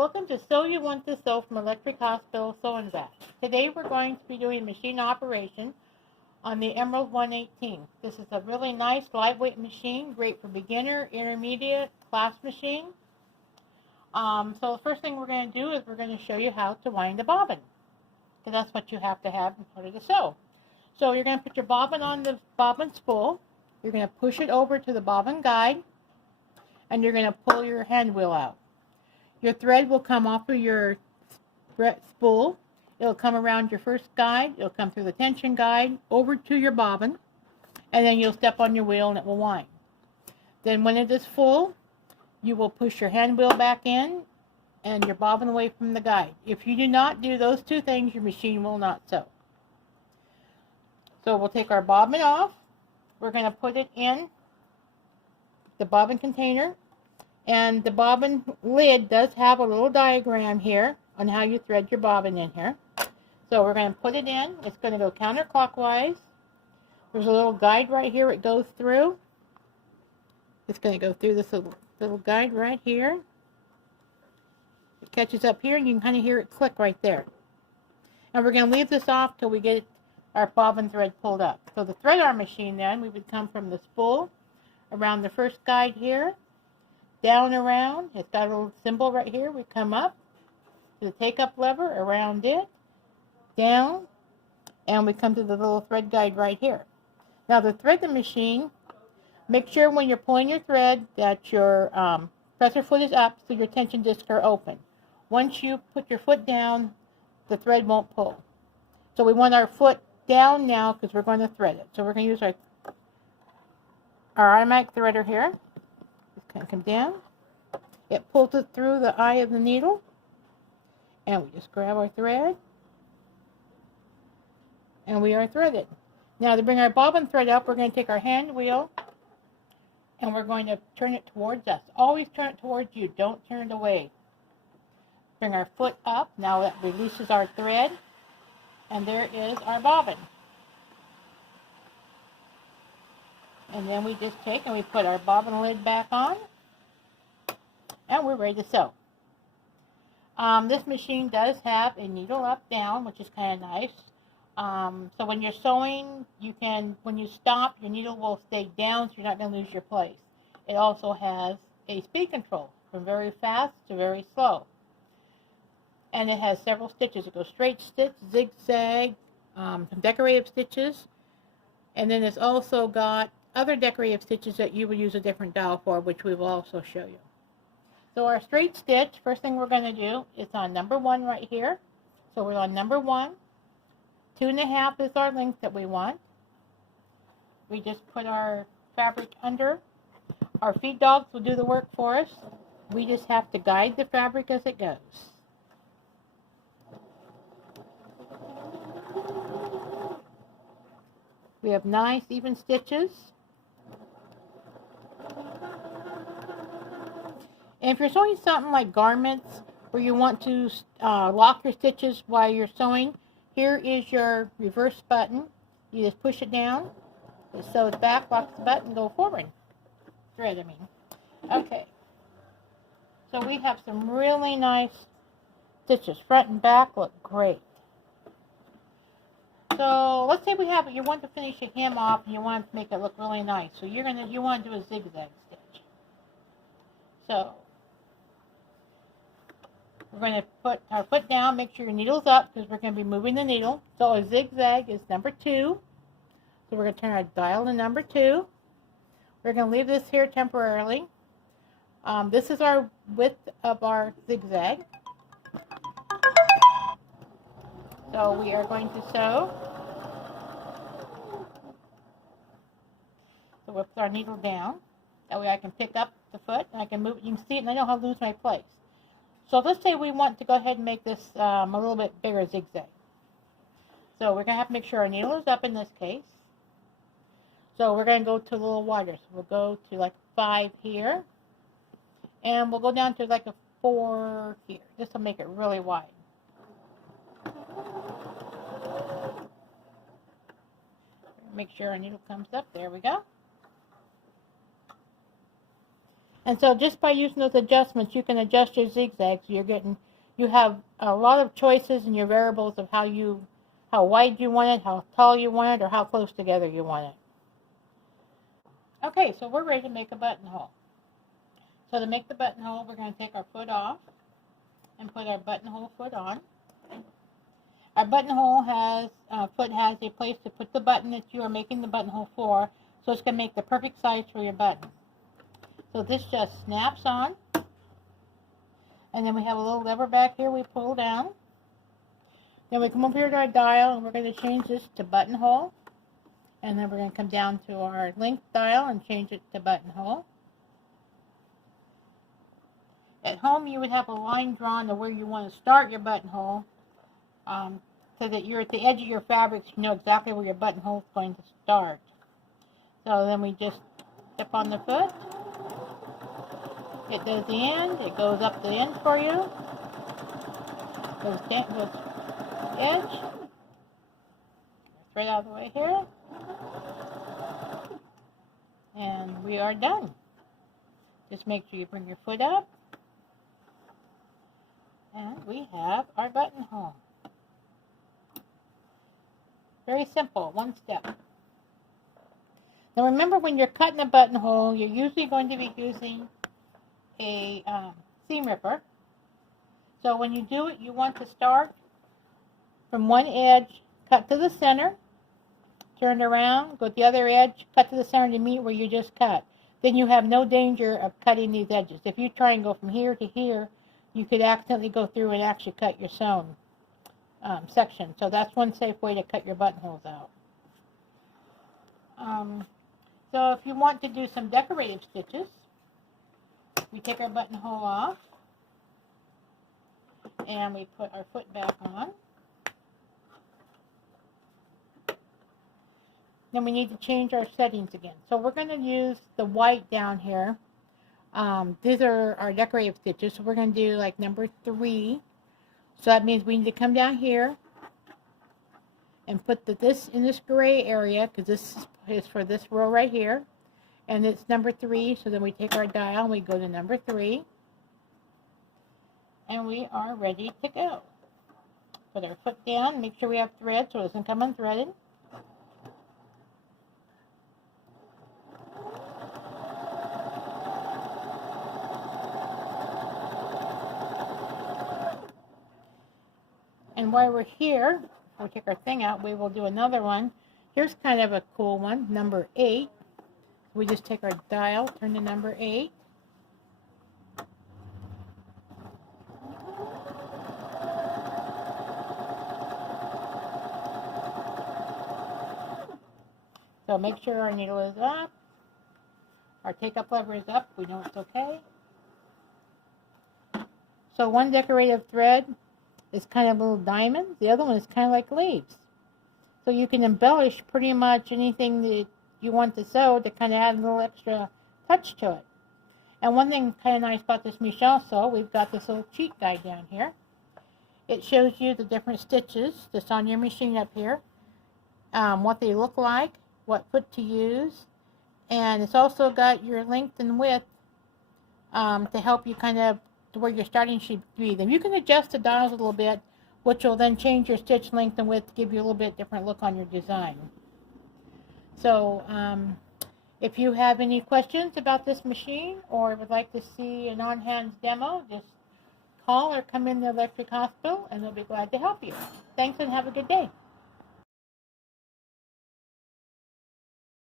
Welcome to Sew You Want to Sew from Electric Hospital Sewing Bath. Today we're going to be doing machine operation on the Emerald 118. This is a really nice lightweight machine, great for beginner, intermediate, class machine. So the first thing we're going to do is we're going to show you how to wind a bobbin. So that's what you have to have in order to sew. So you're going to put your bobbin on the bobbin spool. You're going to push it over to the bobbin guide, and you're going to pull your hand wheel out. Your thread will come off of your spool. It'll come around your first guide. It'll come through the tension guide over to your bobbin, and then you'll step on your wheel and it will wind. Then when it is full, you will push your hand wheel back in and your bobbin away from the guide. If you do not do those two things, your machine will not sew. So we'll take our bobbin off. We're going to put it in the bobbin container. And the bobbin lid does have a little diagram here on how you thread your bobbin in here. So we're going to put it in. It's going to go counterclockwise. There's a little guide right here it goes through. It's going to go through this little guide right here. It catches up here and you can kind of hear it click right there. And we're going to leave this off till we get our bobbin thread pulled up. So to thread our machine then, we would come from the spool around the first guide here. Down around, it's got a little symbol right here. We come up to the take-up lever, around it, down, and we come to the little thread guide right here. Now, to thread the machine, make sure when you're pulling your thread that your presser foot is up so your tension discs are open. Once you put your foot down, the thread won't pull. So we want our foot down now because we're going to thread it. So we're going to use our automatic threader here. Kind of come down. It pulls it through the eye of the needle, and we just grab our thread, and we are threaded. Now to bring our bobbin thread up, we're going to take our hand wheel, and we're going to turn it towards us. Always turn it towards you. Don't turn it away. Bring our foot up. Now that releases our thread, and there is our bobbin. And then we just take and we put our bobbin lid back on, and we're ready to sew. This machine does have a needle up down, which is kind of nice. So when you're sewing, when you stop, your needle will stay down so you're not going to lose your place. It also has a speed control from very fast to very slow. And it has several stitches. It goes straight stitch, zigzag, some decorative stitches, and then it's also got other decorative stitches that you would use a different dial for, which we will also show you. So our straight stitch, first thing we're going to do is on number 1 right here. So we're on number 1. 2.5 is our length that we want. We just put our fabric under. Our feed dogs will do the work for us. We just have to guide the fabric as it goes. We have nice even stitches. And if you're sewing something like garments where you want to lock your stitches while you're sewing, here is your reverse button. You just push it down, it sews back, locks the button, go forward. Thread, I mean. Okay. So we have some really nice stitches. Front and back look great. So let's say you want to finish your hem off and you want to make it look really nice. So you want to do a zigzag stitch. So we're going to put our foot down, make sure your needle's up because we're going to be moving the needle. So a zigzag is number 2. So we're going to turn our dial to number 2. We're going to leave this here temporarily. This is our width of our zigzag. So we are going to sew. So we'll put our needle down. That way I can pick up the foot and I can move it. You can see it and I know how to lose my place. So let's say we want to go ahead and make this a little bit bigger zigzag. So we're going to have to make sure our needle is up in this case. So we're going to go to a little wider. So we'll go to like 5 here. And we'll go down to like a 4 here. This will make it really wide. Make sure our needle comes up. There we go. And so just by using those adjustments, you can adjust your zigzags. You have a lot of choices in your variables of how wide you want it, how tall you want it, or how close together you want it. Okay, so we're ready to make a buttonhole. So to make the buttonhole, we're going to take our foot off and put our buttonhole foot on. Our buttonhole foot has a place to put the button that you are making the buttonhole for, so it's going to make the perfect size for your button. So this just snaps on, and then we have a little lever back here we pull down. Then we come over here to our dial, and we're going to change this to buttonhole, and then we're going to come down to our length dial and change it to buttonhole. At home, you would have a line drawn to where you want to start your buttonhole, so that you're at the edge of your fabric, so you know exactly where your buttonhole is going to start. So then we just step on the foot. It does the end. It goes up the end for you. Goes edge. Right out of the way here. And we are done. Just make sure you bring your foot up. And we have our buttonhole. Very simple, one step. Now remember, when you're cutting a buttonhole, you're usually going to be using a seam ripper. So when you do it, you want to start from one edge, cut to the center, turn around, go to the other edge, cut to the center to meet where you just cut. Then you have no danger of cutting these edges. If you try and go from here to here, you could accidentally go through and actually cut your sewn section. So that's one safe way to cut your buttonholes out. So if you want to do some decorative stitches, we take our buttonhole off and we put our foot back on. Then we need to change our settings again. So we're going to use the white down here. These are our decorative stitches, so we're going to do like number 3. So that means we need to come down here and put this in this gray area, because this is for this row right here, and it's number 3. So then we take our dial and we go to number 3, and we are ready to go. Put our foot down, make sure we have thread so it doesn't come unthreaded. And while we're here, we'll take our thing out, we will do another one. Here's kind of a cool one, number 8. We just take our dial, turn to number 8. So make sure our needle is up. Our take-up lever is up. We know it's okay. So one decorative thread is kind of little diamonds. The other one is kind of like leaves. So you can embellish pretty much anything that you want to sew to kind of add a little extra touch to it. And one thing kind of nice about this machine also, we've got this little cheat guide down here. It shows you the different stitches that's on your machine up here, what they look like, what foot to use, and it's also got your length and width to help you kind of to where your starting should be. Then you can adjust the dials a little bit, which will then change your stitch length and width to give you a little bit different look on your design. So if you have any questions about this machine or would like to see an on-hands demo, just call or come in the Electric Hospital and they'll be glad to help you. Thanks and have a good day.